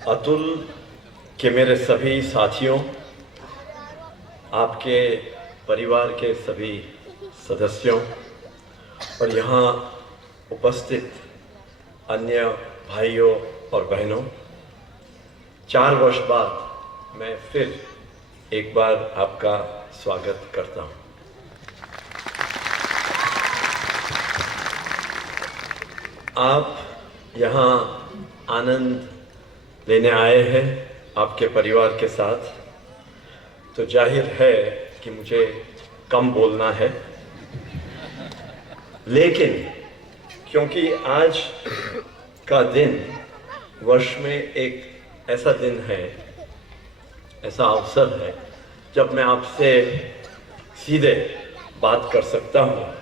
अतुल के मेरे सभी साथियों, आपके परिवार के सभी सदस्यों और यहाँ उपस्थित अन्य भाइयों और बहनों, 4 वर्ष बाद मैं फिर एक बार आपका स्वागत करता हूँ। आप यहाँ आनंद लेने आए हैं आपके परिवार के साथ, तो जाहिर है कि मुझे कम बोलना है, लेकिन क्योंकि आज का दिन वर्ष में एक ऐसा दिन है, ऐसा अवसर है जब मैं आपसे सीधे बात कर सकता हूँ,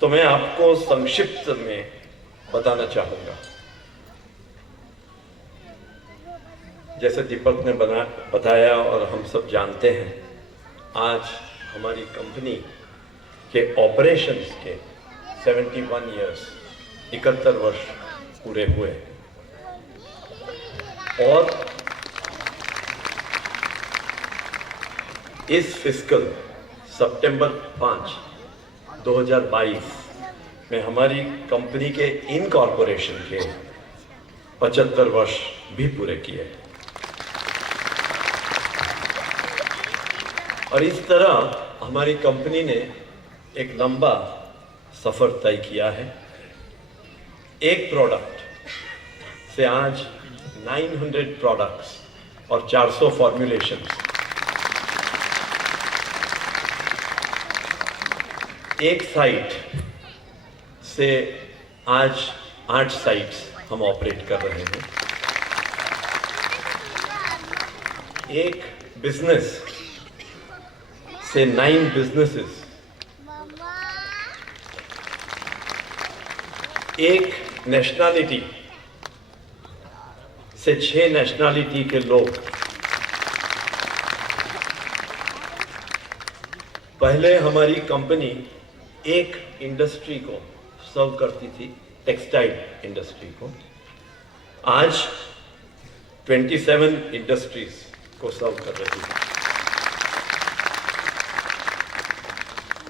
तो मैं आपको संक्षिप्त में बताना चाहूँगा। जैसे दीपक ने बताया और हम सब जानते हैं, आज हमारी कंपनी के ऑपरेशंस के 71 ईयर्स 71 वर्ष पूरे हुए और इस फिस्कल सितंबर 5, 2022 में हमारी कंपनी के इनकॉर्पोरेशन के 75 वर्ष भी पूरे किए और इस तरह हमारी कंपनी ने एक लंबा सफर तय किया है। एक प्रोडक्ट से आज 900 प्रोडक्ट्स और 400 फॉर्मुलेशंस, एक साइट से आज 8 साइट्स हम ऑपरेट कर रहे हैं। एक बिजनेस से 9 बिजनेसेस, एक नेशनैलिटी से 6 नेशनैलिटी के लोग। पहले हमारी कंपनी एक इंडस्ट्री को सर्व करती थी, टेक्सटाइल इंडस्ट्री को। आज 27 इंडस्ट्रीज को सर्व कर रही है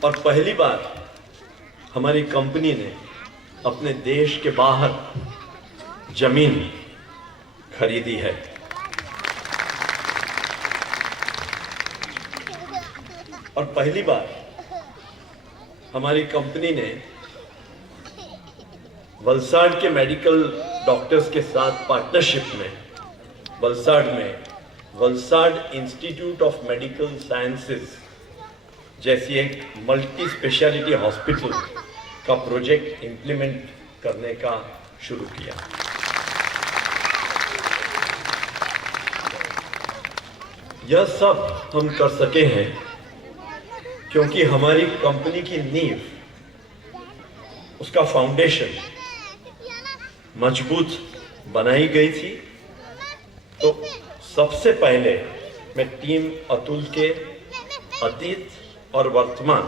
और पहली बार हमारी कंपनी ने अपने देश के बाहर जमीन खरीदी है। और पहली बार हमारी कंपनी ने वलसाड़ के मेडिकल डॉक्टर्स के साथ पार्टनरशिप में वलसाड़ में Valsad institute of medical sciences जैसी एक मल्टी स्पेशलिटी हॉस्पिटल का प्रोजेक्ट इंप्लीमेंट करने का शुरू किया। यह सब हम कर सके हैं क्योंकि हमारी कंपनी की नींव, उसका फाउंडेशन मजबूत बनाई गई थी। तो सबसे पहले मैं टीम अतुल के अतीत और वर्तमान,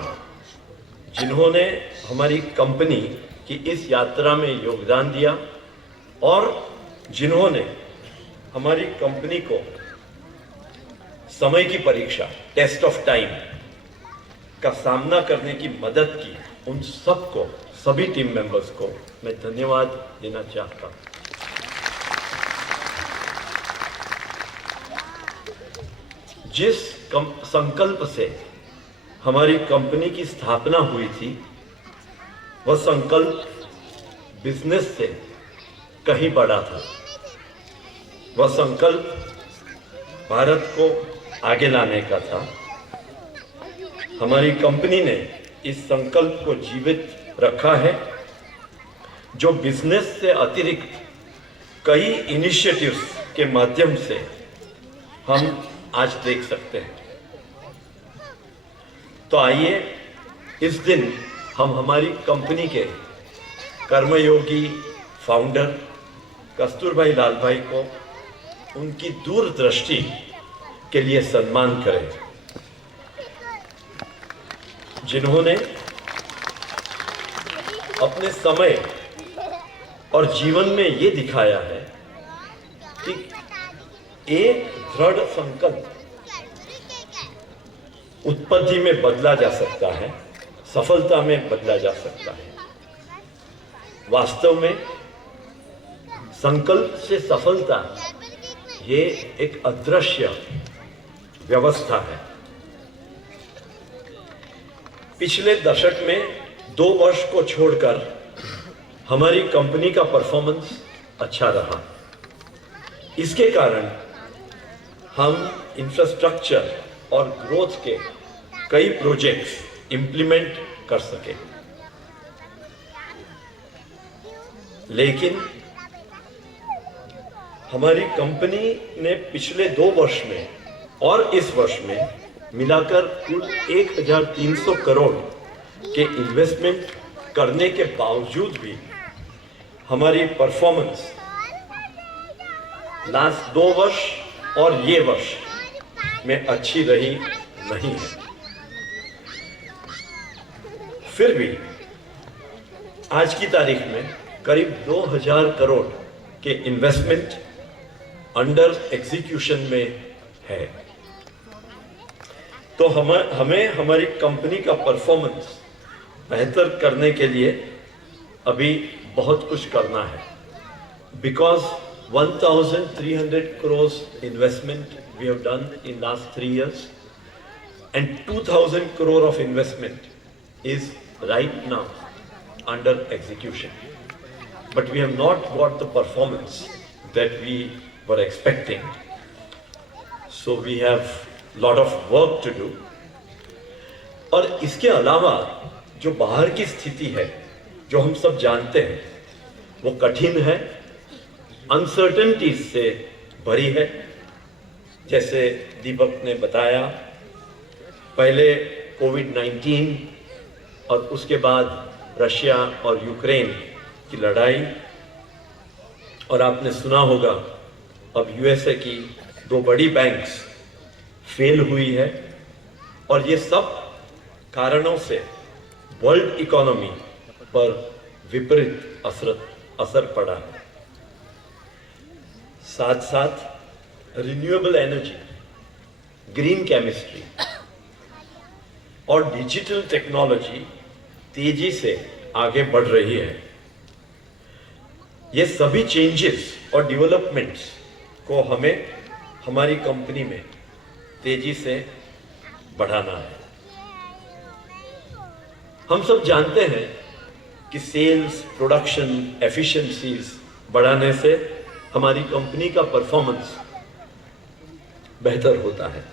जिन्होंने हमारी कंपनी की इस यात्रा में योगदान दिया और जिन्होंने हमारी कंपनी को समय की परीक्षा, टेस्ट ऑफ टाइम का सामना करने की मदद की, उन सबको, सभी टीम मेंबर्स को मैं धन्यवाद देना चाहता हूं। जिस संकल्प से हमारी कंपनी की स्थापना हुई थी, वह संकल्प बिजनेस से कहीं बड़ा था। वह संकल्प भारत को आगे लाने का था। हमारी कंपनी ने इस संकल्प को जीवित रखा है, जो बिजनेस से अतिरिक्त कई इनिशिएटिव्स के माध्यम से हम आज देख सकते हैं। तो आइए इस दिन हम हमारी कंपनी के कर्मयोगी फाउंडर कस्तूरभाई लाल भाई को उनकी दूरदृष्टि के लिए सम्मान करें, जिन्होंने अपने समय और जीवन में ये दिखाया है कि एक दृढ़ संकल्प उत्पत्ति में बदला जा सकता है, सफलता में बदला जा सकता है। वास्तव में संकल्प से सफलता ये एक अदृश्य व्यवस्था है। पिछले दशक में 2 वर्ष को छोड़कर हमारी कंपनी का परफॉर्मेंस अच्छा रहा। इसके कारण हम इंफ्रास्ट्रक्चर और ग्रोथ के कई प्रोजेक्ट्स इंप्लीमेंट कर सके। लेकिन हमारी कंपनी ने पिछले 2 वर्ष में और इस वर्ष में मिलाकर कुल 1300 करोड़ के इन्वेस्टमेंट करने के बावजूद भी हमारी परफॉर्मेंस लास्ट 2 वर्ष और ये वर्ष में अच्छी रही नहीं है। फिर भी आज की तारीख में करीब 2000 करोड़ के इन्वेस्टमेंट अंडर एग्जीक्यूशन में है। तो हमें हमारी कंपनी का परफॉर्मेंस बेहतर करने के लिए अभी बहुत कुछ करना है। Because 1300 crores investment we have done in last 3 years and 2000 crore of investment is right now under execution. But we have not got the performance that we were expecting. So we have lot of work to do. और इसके अलावा जो बाहर की स्थिति है, जो हम सब जानते हैं, वो कठिन है, अनसर्टेनिटीज से भरी है। जैसे दीपक ने बताया, पहले कोविड-19 और उसके बाद रशिया और यूक्रेन की लड़ाई, और आपने सुना होगा अब यूएसए की 2 बड़ी बैंक्स फेल हुई है, और ये सब कारणों से वर्ल्ड इकोनॉमी पर विपरीत असर पड़ा है। साथ साथ रिन्यूएबल एनर्जी, ग्रीन केमिस्ट्री और डिजिटल टेक्नोलॉजी तेजी से आगे बढ़ रही है। ये सभी चेंजेस और डेवलपमेंट्स को हमें हमारी कंपनी में तेजी से बढ़ाना है। हम सब जानते हैं कि सेल्स, प्रोडक्शन, एफिशिएंसीज बढ़ाने से हमारी कंपनी का परफॉर्मेंस बेहतर होता है,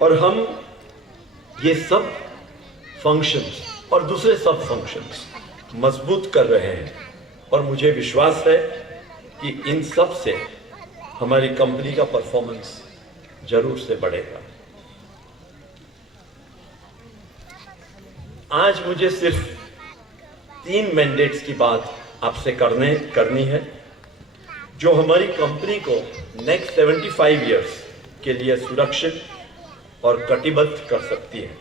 और हम ये सब फंक्शंस और दूसरे सब फंक्शंस मजबूत कर रहे हैं, और मुझे विश्वास है कि इन सब से हमारी कंपनी का परफॉर्मेंस जरूर से बढ़ेगा। आज मुझे सिर्फ 3 मैंडेट्स की बात आपसे करनी है, जो हमारी कंपनी को नेक्स्ट 75 इयर्स के लिए सुरक्षित और कटिबद्ध कर सकती है,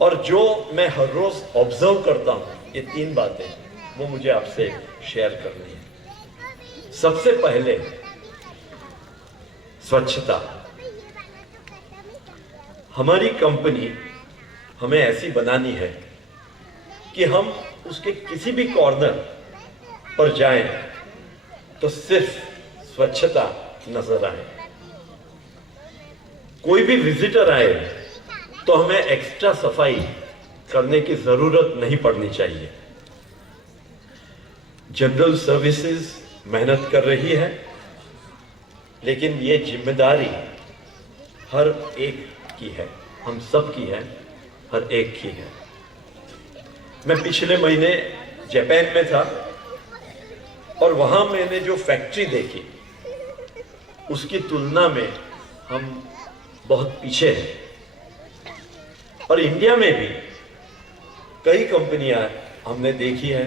और जो मैं हर रोज ऑब्जर्व करता हूं, ये 3 बातें वो मुझे आपसे शेयर करनी है। सबसे पहले स्वच्छता। हमारी कंपनी हमें ऐसी बनानी है कि हम उसके किसी भी कॉर्नर पर जाएं तो सिर्फ स्वच्छता नजर आए। कोई भी विजिटर आए तो हमें एक्स्ट्रा सफाई करने की जरूरत नहीं पड़नी चाहिए। जनरल सर्विसेज मेहनत कर रही है, लेकिन ये जिम्मेदारी हर एक की है, हम सब की है, हर एक की है। मैं पिछले महीने जापान में था, और वहां मैंने जो फैक्ट्री देखी उसकी तुलना में हम बहुत पीछे हैं। और इंडिया में भी कई कंपनियां हमने देखी है,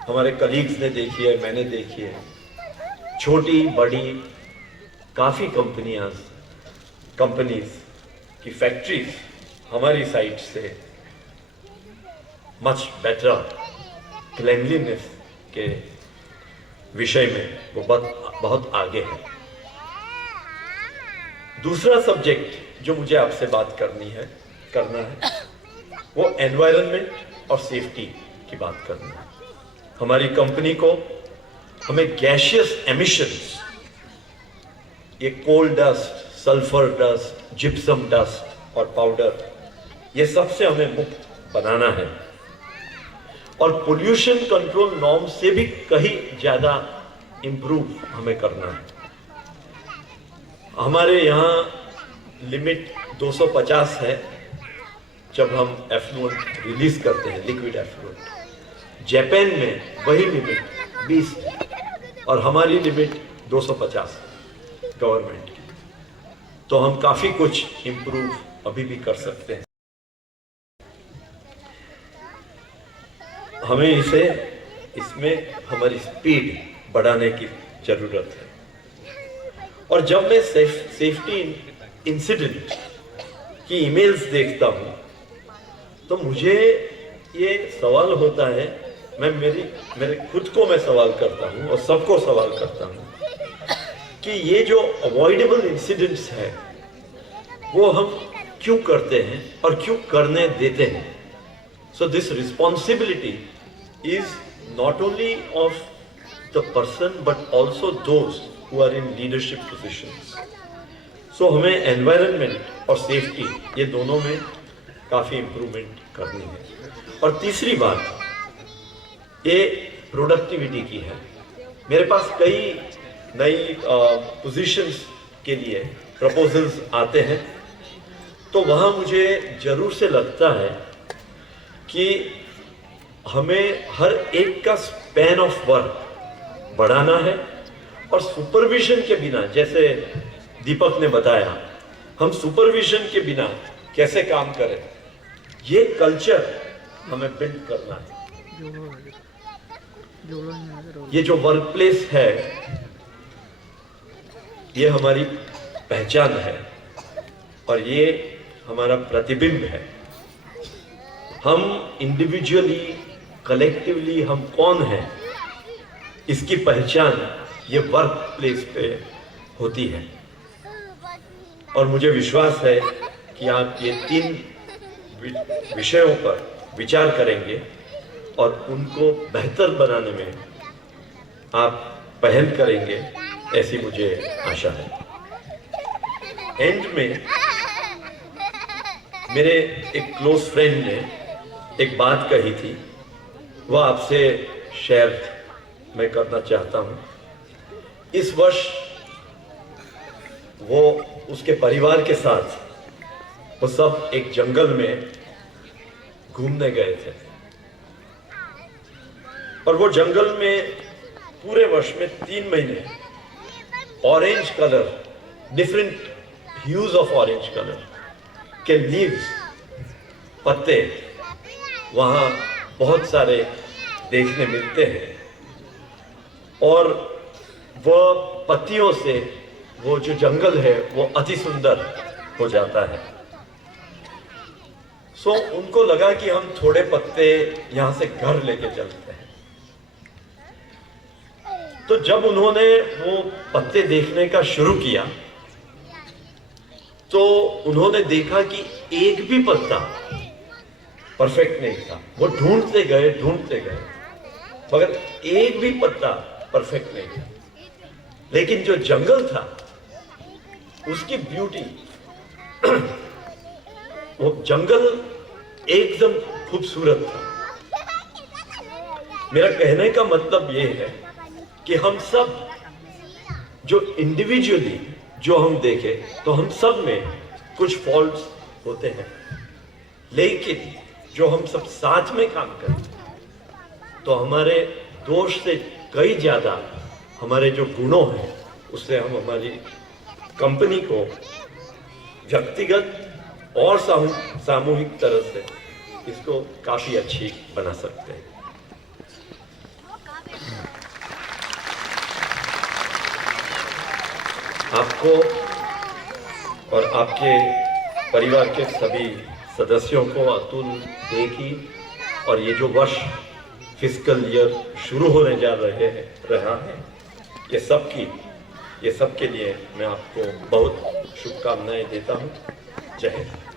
हमारे कलीग्स ने देखी है, मैंने देखी है, छोटी बड़ी काफी कंपनीज की फैक्ट्रीज हमारी साइड से मच बेटर क्लेanलीनेस के विषय में वो बहुत आगे है। दूसरा सब्जेक्ट जो मुझे आपसे बात करना है वो एनवायरनमेंट और सेफ्टी की बात करनी है। हमारी कंपनी को हमें गैसियस एमिशंस, ये coal dust, sulphur dust, gypsum dust और पाउडर, ये सबसे हमें मुक्त बनाना है और पोल्यूशन कंट्रोल नॉर्म से भी कहीं ज्यादा इंप्रूव हमें करना है। हमारे यहाँ लिमिट 250 है जब हम एफ्लुएंट रिलीज करते हैं, लिक्विड एफ्लुएंट। जापान में वही लिमिट 20 है और हमारी लिमिट 250 गवर्नमेंट की। तो हम काफी कुछ इंप्रूव अभी भी कर सकते हैं। हमें इसमें हमारी स्पीड बढ़ाने की जरूरत है। और जब मैं सेफ्टी इंसिडेंट की ईमेल्स देखता हूं तो मुझे ये सवाल होता है, मेरे खुद को मैं सवाल करता हूं और सबको सवाल करता हूं कि ये जो अवॉइडेबल इंसिडेंट्स है वो हम क्यों करते हैं और क्यों करने देते हैं। So this responsibility is not only of the person but also those who are in leadership positions. So हमें एनवायरनमेंट और सेफ्टी ये दोनों में काफी इंप्रूवमेंट करनी है। और तीसरी बात ये प्रोडक्टिविटी की है। मेरे पास कई नई पोजीशंस के लिए प्रपोजल्स आते हैं तो वहाँ मुझे जरूर से लगता है कि हमें हर एक का स्पैन ऑफ वर्क बढ़ाना है और सुपरविजन के बिना, जैसे दीपक ने बताया, हम सुपरविजन के बिना कैसे काम करें, ये कल्चर हमें बिल्ड करना है। ये जो वर्क प्लेस है ये हमारी पहचान है और ये हमारा प्रतिबिंब है। हम इंडिविजुअली, कलेक्टिवली हम कौन हैं इसकी पहचान ये वर्क प्लेस पे होती है। और मुझे विश्वास है कि आप ये 3 विषयों पर विचार करेंगे और उनको बेहतर बनाने में आप पहल करेंगे, ऐसी मुझे आशा है। एंड में मेरे एक क्लोज फ्रेंड ने एक बात कही थी, वह आपसे शेयर मैं करना चाहता हूं। इस वर्ष वो उसके परिवार के साथ वो सब एक जंगल में घूमने गए थे और वो जंगल में पूरे वर्ष में 3 महीने orange colour, different huge of orange colour के लीव्स, पत्ते वहां बहुत सारे देखने मिलते हैं और वह पत्तियों से वो जो जंगल है वो अति सुंदर हो जाता है। सो उनको लगा कि हम थोड़े पत्ते यहां से घर लेके चलते हैं। तो जब उन्होंने वो पत्ते देखने का शुरू किया तो उन्होंने देखा कि एक भी पत्ता परफेक्ट नहीं था। वो ढूंढते गए मगर एक भी पत्ता परफेक्ट नहीं था। लेकिन जो जंगल था उसकी ब्यूटी, वो जंगल एकदम खूबसूरत था। मेरा कहने का मतलब ये है कि हम सब जो इंडिविजुअली जो हम देखें तो हम सब में कुछ फॉल्ट्स होते हैं, लेकिन जो हम सब साथ में काम करें तो हमारे दोष से कई ज्यादा हमारे जो गुणों हैं उससे हम हमारी कंपनी को व्यक्तिगत और सामूहिक तरह से इसको काफी अच्छी बना सकते हैं। आपको और आपके परिवार के सभी सदस्यों को अतुल देखी और ये जो वर्ष फिजिकल ईयर शुरू होने जा रहा है, ये सब के लिए मैं आपको बहुत शुभकामनाएं देता हूं। जय हिंद।